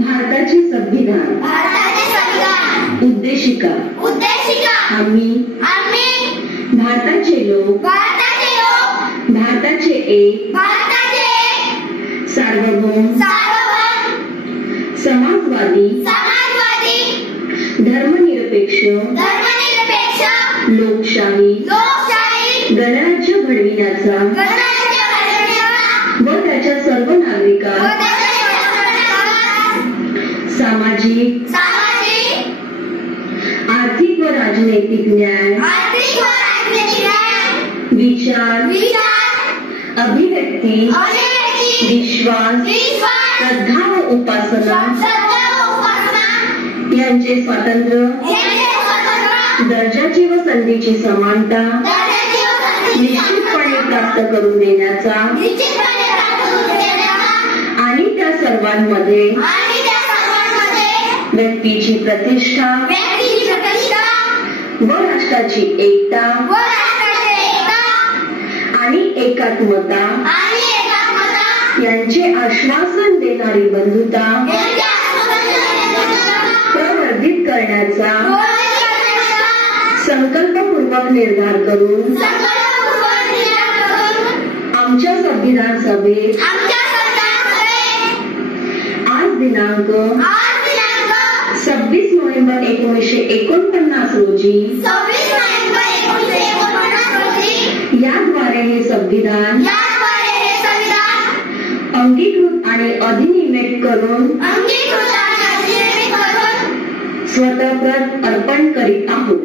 भारताचे संविधान उद्देशिका आम्ही भारताचे लोक भारताचे एक सार्वभौम समाजवादी धर्मनिरपेक्ष लोकशाही गणराज्य घडविण्याचा व त्याच्या सर्व नागरिकांना सामाजिक आर्थिक व राजनैतिक न्याय विचार अभिव्यक्ती विश्वास श्रद्धा व उपासना यांचे स्वातंत्र्य दर्जाची व संधीची समानता निश्चितपणे प्राप्त करून देण्याचा आणि त्या सर्वांमध्ये व्यक्तीची प्रतिष्ठा व राष्ट्राची एकता आणि एकात्मता यांचे आश्वासन देणारी बंधुता प्रवर्धित करण्याचा संकल्पपूर्वक निर्धार करून आमच्या संविधान सभेत आज दिनांक 26 नोव्हेंबर 1949 रोजी याद्वारे हे संविधान अंगीकृत आणि अधिनियमित करून स्वतःप्रत अर्पण करीत आहोत.